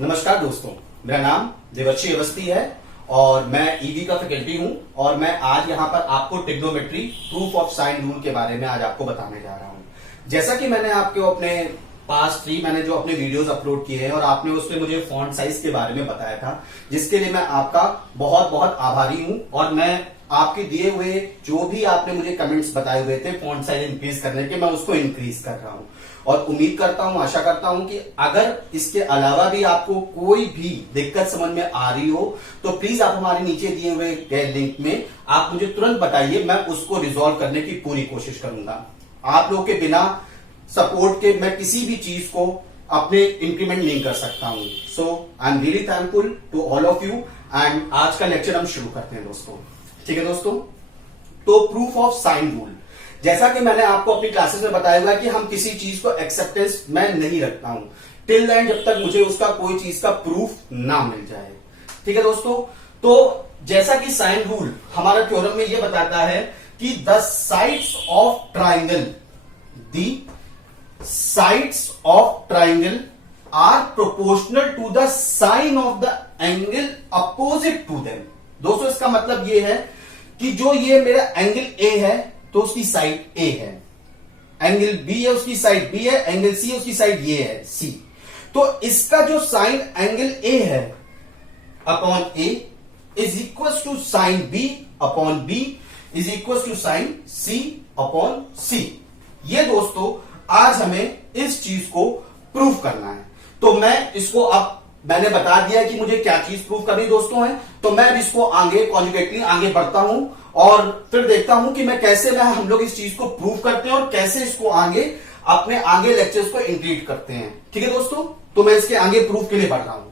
नमस्कार दोस्तों, मेरा नाम देवर्षि अवस्थी है और मैं ईवी का फैकल्टी हूं और मैं आज यहां पर आपको trigonometry proof of sine rule के बारे में आज आपको बताने जा रहा हूं। जैसा कि मैंने आपको अपने पास 3 मैंने जो अपने वीडियोस अपलोड किए हैं और आपने उसमें मुझे फॉन्ट साइज के बारे में बताया था, जिसके लिए मैं आपका बहुत बहुत आभारी हूं। और मैं आपके दिए हुए जो भी आपने मुझे कमेंट्स बताए हुए थे फॉन्ट साइज इंक्रीज करने के, मैं उसको इंक्रीज कर रहा हूं और उम्मीद करता हूं, आशा करता हूं कि अगर इसके अलावा भी आपको कोई भी दिक्कत समझ में आ रही हो तो प्लीज आप हमारे नीचे दिए हुए गए लिंक में आप मुझे तुरंत बताइए, मैं उसको रिजॉल्व करने की पूरी कोशिश करूंगा। आप लोग के बिना सपोर्ट के मैं किसी भी चीज को अपने इंक्रीमेंट नहीं कर सकता हूं। So I am really thankful to all of you and आज का लेक्चर हम शुरू करते हैं दोस्तों। ठीक है दोस्तों, तो प्रूफ ऑफ साइन रूल, जैसा कि मैंने आपको अपनी क्लासेस में बताया हुआ है कि हम किसी चीज को एक्सेप्टेंस में नहीं रखता हूं टिल देन जब तक मुझे उसका कोई चीज का प्रूफ ना मिल जाए। ठीक है दोस्तों, तो जैसा कि साइन रूल हमारा थ्योरम में यह बताता है कि the sides of triangle are proportional to the sine of the angle opposite to them. दोस्तों इसका मतलब यह है कि जो ये मेरा एंगल ए है तो उसकी साइड ए है, एंगल बी है उसकी साइड बी है, एंगल सी है उसकी साइड ये है सी। तो इसका जो साइन एंगल ए है upon A is equal to sine B upon B is equal to sine C upon C. ये दोस्तों आज हमें इस चीज को प्रूफ करना है। तो मैं इसको अब मैंने बता दिया कि मुझे क्या चीज प्रूफ करनी दोस्तों है, तो मैं अब इसको आगे कॉन्जुगेटली आगे बढ़ता हूं और फिर देखता हूं कि मैं कैसे हम लोग इस चीज को प्रूफ करते हैं और कैसे इसको आगे अपने आगे लेक्चर्स को इंक्रीज करते हैं। ठीक है दोस्तों, तो मैं इसके आगे प्रूफ के लिए बढ़ रहा हूं।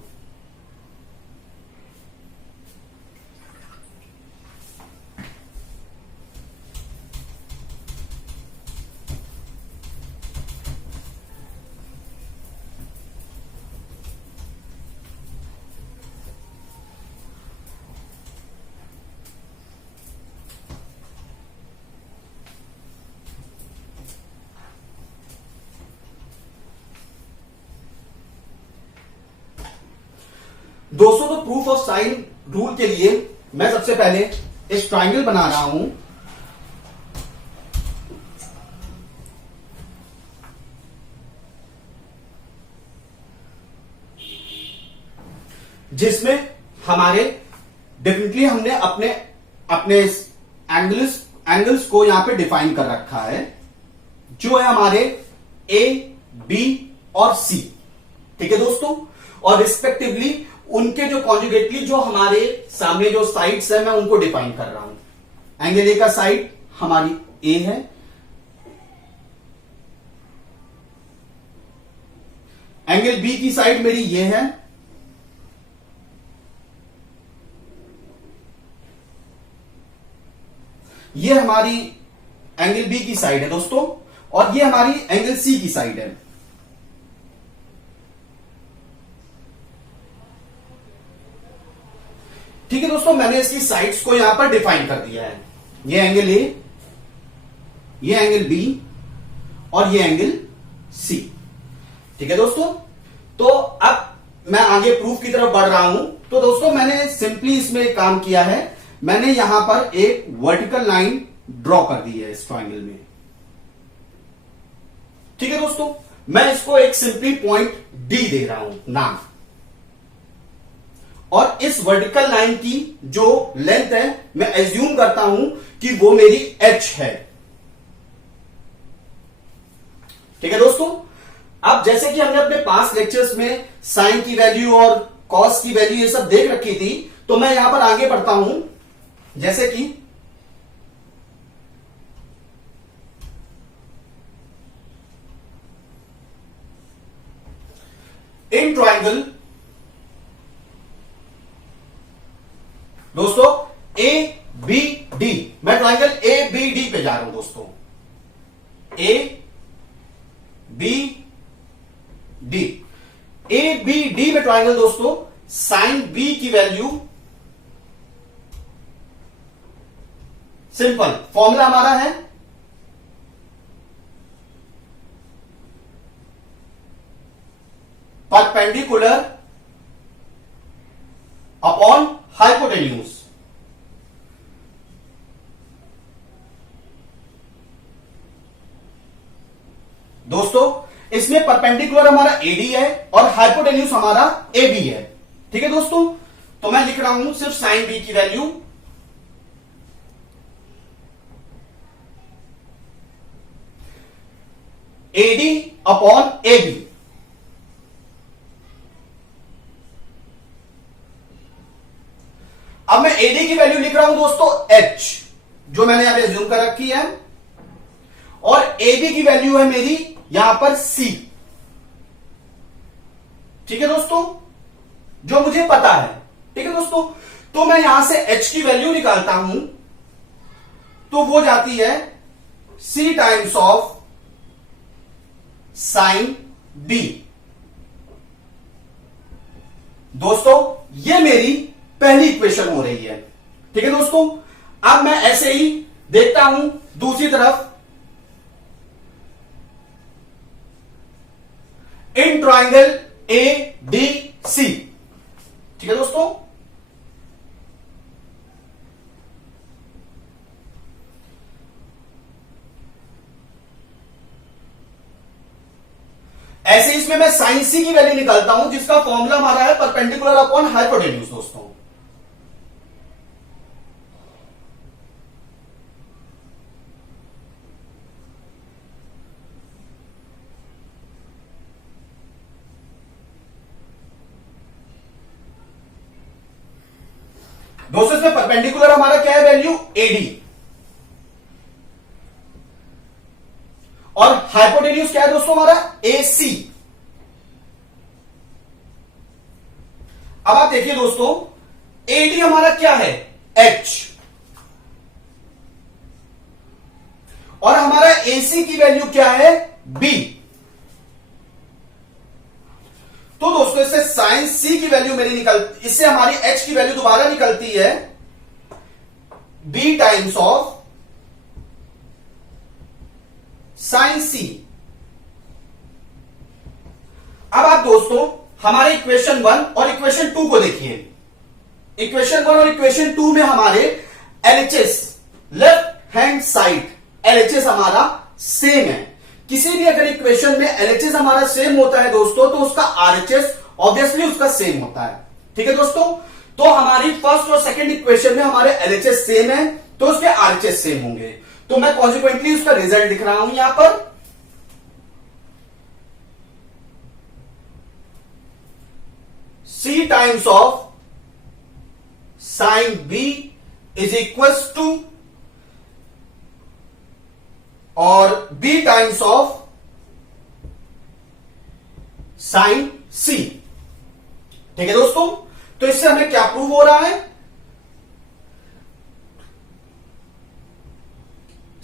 दोस्तों तो प्रूफ ऑफ साइन रूल के लिए मैं सबसे पहले एक ट्राइंगल बना रहा हूं जिसमें हमारे डेफिनेटली हमने अपने अपने एंगल्स को यहां पे डिफाइन कर रखा है, जो है हमारे ए बी और सी। ठीक है दोस्तों, और रिस्पेक्टिवली उनके जो कॉन्जुगेटली जो हमारे सामने जो साइड्स है मैं उनको डिफाइन कर रहा हूं। एंगल ए का साइड हमारी ए है, एंगल बी की साइड मेरी ये है, ये हमारी एंगल बी की साइड है दोस्तों, और ये हमारी एंगल सी की साइड है। ठीक है दोस्तों, मैंने इसकी साइड्स को यहां पर डिफाइन कर दिया है। ये एंगल ए, ये एंगल बी और ये एंगल सी। ठीक है दोस्तों, तो अब मैं आगे प्रूफ की तरफ बढ़ रहा हूं। तो दोस्तों मैंने सिंपली इसमें एक काम किया है, मैंने यहां पर एक वर्टिकल लाइन ड्रॉ कर दी है इस ट्राइंगल में। ठीक है दोस्तों, मैं इसको एक सिंपली पॉइंट डी दे रहा हूं नाम, और इस वर्टिकल लाइन की जो लेंथ है मैं एज्यूम करता हूं कि वो मेरी एच है। ठीक है दोस्तों, अब जैसे कि हमने अपने पास लेक्चर्स में साइन की वैल्यू और कॉस की वैल्यू ये सब देख रखी थी, तो मैं यहां पर आगे बढ़ता हूं। जैसे कि इन ट्राइंगल दोस्तों ए बी डी, मैं ट्राइंगल ए बी डी पे जा रहा हूं दोस्तों। A B D, A B D में ट्राइंगल दोस्तों साइन बी की वैल्यू सिंपल फॉर्मूला हमारा है परपेंडिकुलर अपॉन हाइपोटेन्यूज। दोस्तों इसमें परपेंडिकुलर हमारा एडी है और हाइपोटेन्यूज हमारा एबी है। ठीक है दोस्तों, तो मैं लिख रहा हूं सिर्फ साइन बी की वैल्यू एडी अपॉन एबी। अब मैं एडी की वैल्यू लिख रहा हूं दोस्तों एच, जो मैंने यहां पे एज्यूम कर रखी है, और एबी की वैल्यू है मेरी यहां पर सी। ठीक है दोस्तों, जो मुझे पता है। ठीक है दोस्तों, तो मैं यहां से एच की वैल्यू निकालता हूं तो वो जाती है सी टाइम्स ऑफ साइन बी। दोस्तों ये मेरी पहली इक्वेशन हो रही है। ठीक है दोस्तों, अब मैं ऐसे ही देखता हूं दूसरी तरफ, in triangle A D C. ठीक है दोस्तों, ऐसे इसमें मैं साइन सी की वैल्यू निकालता हूं, जिसका फॉर्मूला हमारा है परपेंडिकुलर अपॉन हाइपोटेन्यूज। दोस्तों दोस्तों इसमें परपेंडिकुलर हमारा क्या है वैल्यू एडी, और हाइपोटेन्यूज क्या है दोस्तों हमारा एसी। अब आप देखिए दोस्तों, एडी हमारा क्या है एच, और हमारा एसी की वैल्यू क्या है बी। तो दोस्तों इससे साइन सी की वैल्यू मेरी इससे हमारी एच की वैल्यू दोबारा निकलती है बी टाइम्स ऑफ साइन सी। अब आप दोस्तों हमारे इक्वेशन 1 और इक्वेशन 2 को देखिए। इक्वेशन 1 और इक्वेशन 2 में हमारे LHS, left hand side LHS हमारा सेम है। किसी भी अगर इक्वेशन में एलएचएस हमारा सेम होता है दोस्तों, तो उसका आरएचएस ऑब्वियसली उसका सेम होता है। ठीक है दोस्तों, तो हमारी फर्स्ट और सेकंड इक्वेशन में हमारे एलएचएस सेम है, तो उसके आरएचएस सेम होंगे। तो मैं कॉन्सिक्वेंटली उसका रिजल्ट लिख रहा हूं यहां पर C times of sine B is equals to और B times of sine C. ठीक है दोस्तों, तो इससे हमें क्या प्रूव हो रहा है,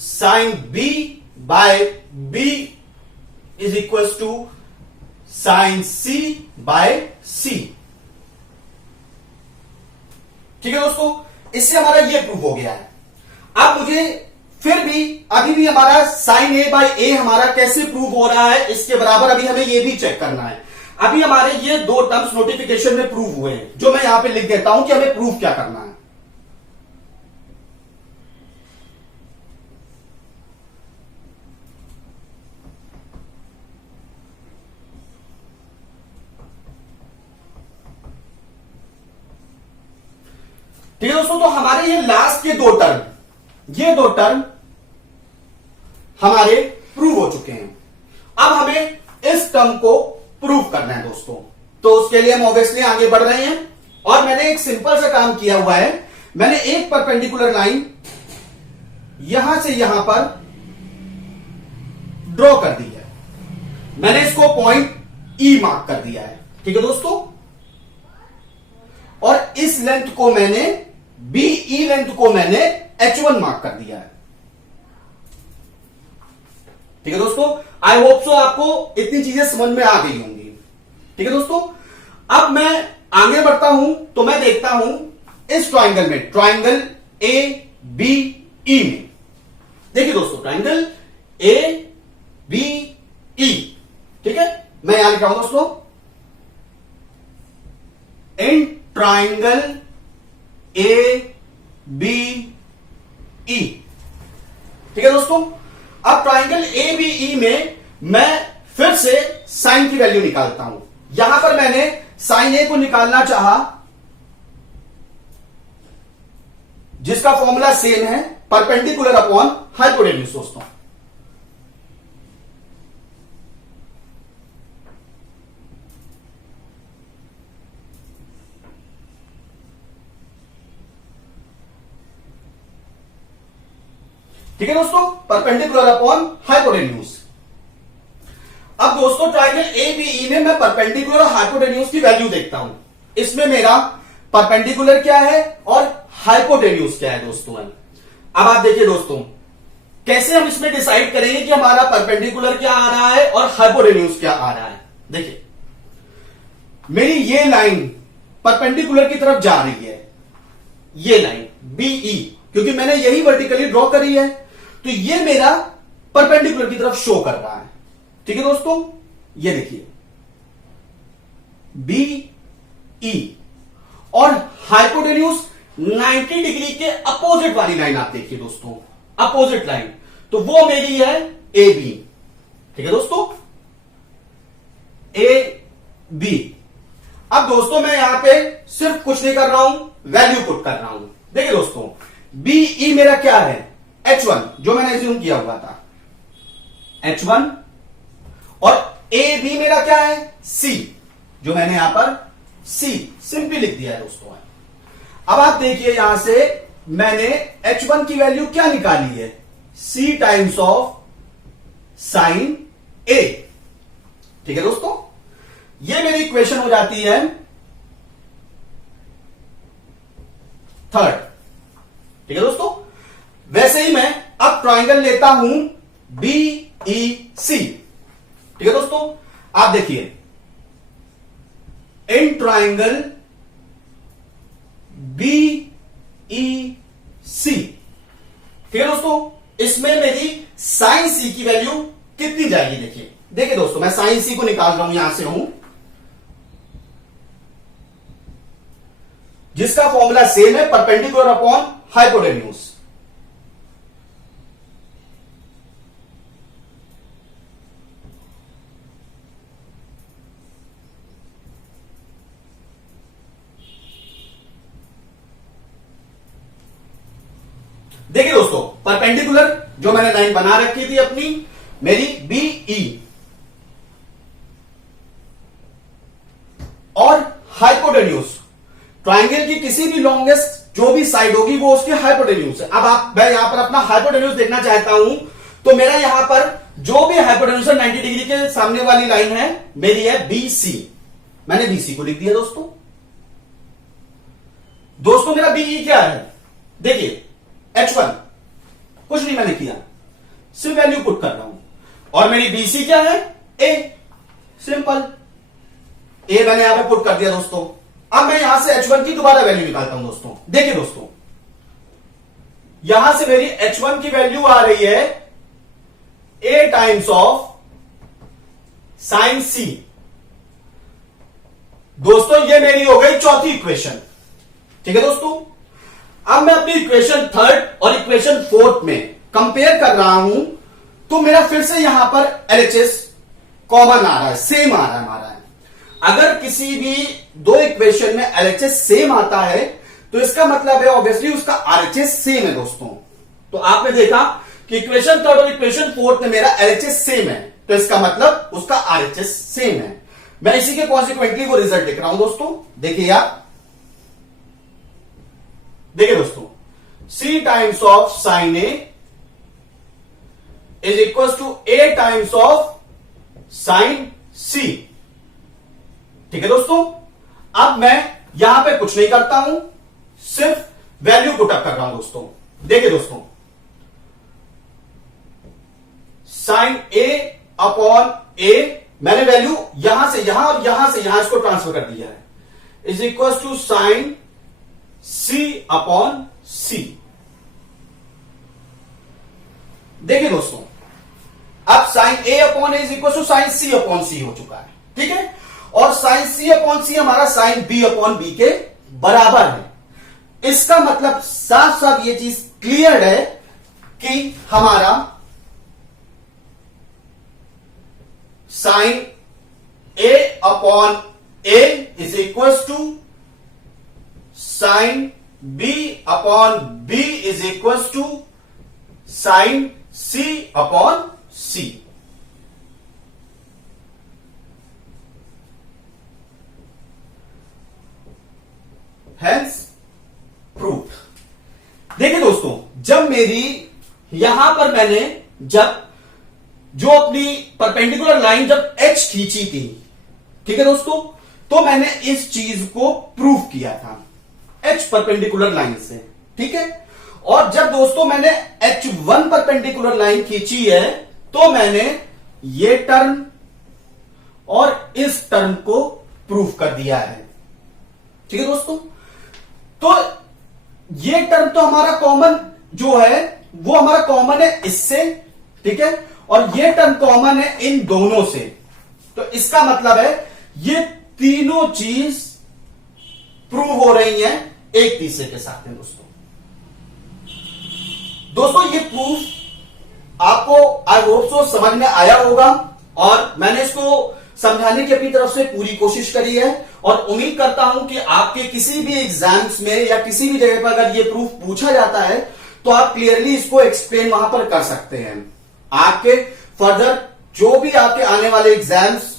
sine B by B is equals to sine C by C. ठीक है दोस्तों, इससे हमारा ये प्रूव हो गया है। अब मुझे फिर भी अभी भी हमारा साइन ए बाय ए हमारा कैसे प्रूव हो रहा है, इसके बराबर अभी हमें ये भी चेक करना है। अभी हमारे ये दो टर्म्स नोटिफिकेशन में प्रूव हुए हैं, जो मैं यहां पे लिख देता हूं कि हमें प्रूव क्या करना है। ठीक है दोस्तों, तो हमारे ये लास्ट के ये दो टर्म हमारे प्रूव हो चुके हैं। अब हमें इस टर्म को प्रूव करना है दोस्तों, तो उसके लिए हम ऑब्वियसली आगे बढ़ रहे हैं, और मैंने एक सिंपल सा काम किया हुआ है। मैंने एक परपेंडिकुलर लाइन यहां से यहां पर ड्रॉ कर दी है। मैंने इसको पॉइंट ई मार्क कर दिया है। ठीक है दोस्तों, और इस लेंथ को मैंने बीई लेंथ को मैंने H1 मार्क कर दिया है। ठीक है दोस्तों, आई होप सो आपको इतनी चीजें समझ में आ गई होंगी। ठीक है दोस्तों, अब मैं आगे बढ़ता हूं तो मैं देखता हूं इस ट्राइंगल में, ट्राइंगल ए बी ई में। देखिए दोस्तों, ट्राइंगल ए बी ई, ठीक है, मैं यहां लिख रहा हूं दोस्तों, in triangle A B E. ठीक है दोस्तों, अब ट्राइंगल ए बी ई में मैं फिर से साइन की वैल्यू निकालता हूं। यहां पर मैंने साइन ए को निकालना चाहा, जिसका फॉर्मूला सेम है, परपेंडिकुलर अपॉन हाइपोटेन्यूज दोस्तों। ठीक है दोस्तों, परपेंडिकुलर अपॉन हाइपोटेन्यूज। अब दोस्तों ट्राइंगल ए बी ई में मैं परपेंडिकुलर और हाइपोटेन्यूज की वैल्यू देखता हूं। इसमें मेरा परपेंडिकुलर क्या है और हाइपोटेन्यूज क्या है दोस्तों। अब आप देखिए दोस्तों, कैसे हम इसमें डिसाइड करेंगे कि हमारा परपेंडिकुलर क्या आ रहा है और हाइपोटेन्यूज क्या आ रहा है। देखिए, मेरी ये लाइन परपेंडिकुलर की तरफ जा रही है, ये लाइन बीई, क्योंकि मैंने यही वर्टिकली ड्रॉ करी है, तो ये मेरा परपेंडिकुलर की तरफ शो कर रहा है। ठीक है दोस्तों, ये देखिए बीई, और हाइपोटेन्यूज 90 डिग्री के अपोजिट वाली लाइन आप देखिए दोस्तों, अपोजिट लाइन, तो वो मेरी है ए बी। ठीक है दोस्तों, ए बी। अब दोस्तों मैं यहां पे सिर्फ कुछ नहीं कर रहा हूं, वैल्यू पुट कर रहा हूं। देखिए दोस्तों, बीई मेरा क्या है, H1, जो मैंने एज्यूम किया हुआ था H1, और ए बी मेरा क्या है, C, जो मैंने यहां पर C सिंपली लिख दिया है दोस्तों। अब आप देखिए, यहां से मैंने H1 की वैल्यू क्या निकाली है, C times of sine A। ठीक है दोस्तों, ये मेरी इक्वेशन हो जाती है थर्ड। ठीक है दोस्तों, वैसे ही मैं अब ट्राइंगल लेता हूं BEC। ठीक है दोस्तों, आप देखिए, इन ट्राइंगल BEC, ठीक है दोस्तों, इसमें मेरी साइन C की वैल्यू कितनी जाएगी। देखिए दोस्तों, मैं साइन C को निकाल रहा हूं, यहां से हूं, जिसका फॉर्मूला सेम है, परपेंडिकुलर अपॉन हाइपोटेन्यूज। देखिए दोस्तों, परपेंडिकुलर जो मैंने लाइन बना रखी थी अपनी, मेरी बीई, और हाइपोटेन्यूज, ट्राइंगल की किसी भी लॉन्गेस्ट जो भी साइड होगी वो उसकी हाइपोटेन्यूज है। अब मैं यहां पर अपना हाइपोटेन्यूज देखना चाहता हूं, तो मेरा यहां पर जो भी हाइपोटेन्यूज 90 डिग्री के सामने वाली लाइन है, मेरी है BC। मैंने BC को लिख दिया दोस्तों। मेरा BE क्या है, देखिए H1, कुछ नहीं मैंने किया, सिर्फ वैल्यू पुट कर रहा हूं, और मेरी BC क्या है, A, सिंपल, A मैंने यहां पे पुट कर दिया दोस्तों। अब मैं यहां से H1 की दोबारा वैल्यू निकालता हूं दोस्तों। देखिए दोस्तों, यहां से मेरी H1 की वैल्यू आ रही है A times of sine C। दोस्तों ये मेरी हो गई चौथी इक्वेशन। ठीक है दोस्तों, अब मैं अपनी इक्वेशन थर्ड और इक्वेशन फोर्थ में कंपेयर कर रहा हूं, तो मेरा फिर से यहां पर LHS कॉमन आ रहा है, सेम आ रहा है हमारा। अगर किसी भी दो इक्वेशन में LHS सेम आता है, तो इसका मतलब है ऑब्वियसली उसका RHS सेम है दोस्तों। तो आपने देखा कि इक्वेशन थर्ड और इक्वेशन फोर्थ में मेरा LHS सेम है, तो इसका मतलब उसका RHS सेम है। मैं इसी के कॉन्सिक्वेंटली वो रिजल्ट लिख रहा हूं दोस्तों। देखिए आप, देखिए दोस्तों, C times of sine A is equal to A times of sine C। ठीक है दोस्तों, अब मैं यहां पे कुछ नहीं करता हूं, सिर्फ वैल्यू पुट अप कर रहा हूं दोस्तों। देखिए दोस्तों, साइन A अपॉन A, मैंने वैल्यू यहां से यहां और यहां से यहां इसको ट्रांसफर कर दिया है, is equal to sine C upon C। देखिए दोस्तों, अब sine A upon A is equal to sine C upon C हो चुका है। ठीक है, और साइन C अपॉन C हमारा साइन B अपॉन B के बराबर है। इसका मतलब साफ साफ ये चीज क्लियर है कि हमारा sine A upon A is equal to sine B upon B is equal to sine C upon C. Hence proof. देखिए दोस्तों, जब मेरी यहां पर मैंने जब जो अपनी परपेंडिकुलर लाइन जब एच खींची थी, ठीक है दोस्तों, तो मैंने इस चीज को प्रूफ किया था एच परपेंडिकुलर लाइन से, ठीक है। और जब दोस्तों मैंने H1 परपेंडिकुलर लाइन खींची है तो मैंने ये टर्म और इस टर्म को प्रूफ कर दिया है, ठीक है दोस्तों। तो ये टर्म तो हमारा कॉमन जो है वो हमारा कॉमन है इससे, ठीक है, और ये टर्म कॉमन है इन दोनों से। तो इसका मतलब है ये तीनों चीज प्रूव हो रही हैं एक तीसरे के साथ में दोस्तों। ये प्रूफ आपको आई होप सो समझ में आया होगा और मैंने इसको समझाने की अपनी तरफ से पूरी कोशिश करी है और उम्मीद करता हूं कि आपके किसी भी एग्जाम्स में या किसी भी जगह पर अगर ये प्रूफ पूछा जाता है तो आप क्लियरली इसको एक्सप्लेन वहां पर कर सकते हैं। आपके फर्दर जो भी आपके आने वाले एग्जाम्स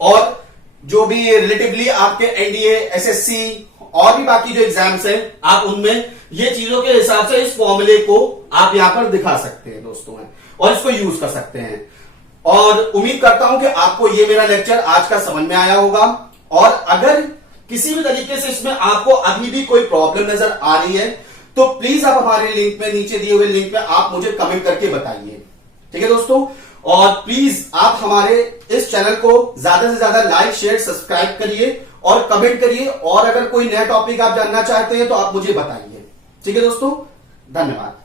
और जो भी रिलेटिवली आपके एनडीए, एसएससी और भी बाकी जो एग्जाम्स हैं, आप उनमें ये चीजों के हिसाब से इस फॉर्मूले को आप यहां पर दिखा सकते हैं दोस्तों और इसको यूज कर सकते हैं। और उम्मीद करता हूं कि आपको ये मेरा लेक्चर आज का समझ में आया होगा और अगर किसी भी तरीके से इसमें आपको अभी भी कोई प्रॉब्लम नजर आ रही है तो प्लीज आप हमारे लिंक में, नीचे दिए हुए लिंक में आप मुझे कमेंट करके बताइए, ठीक है दोस्तों। और प्लीज आप हमारे इस चैनल को ज्यादा से ज्यादा लाइक, शेयर, सब्सक्राइब करिए और कमेंट करिए और अगर कोई नया टॉपिक आप जानना चाहते हैं तो आप मुझे बताइए, ठीक है दोस्तों। धन्यवाद।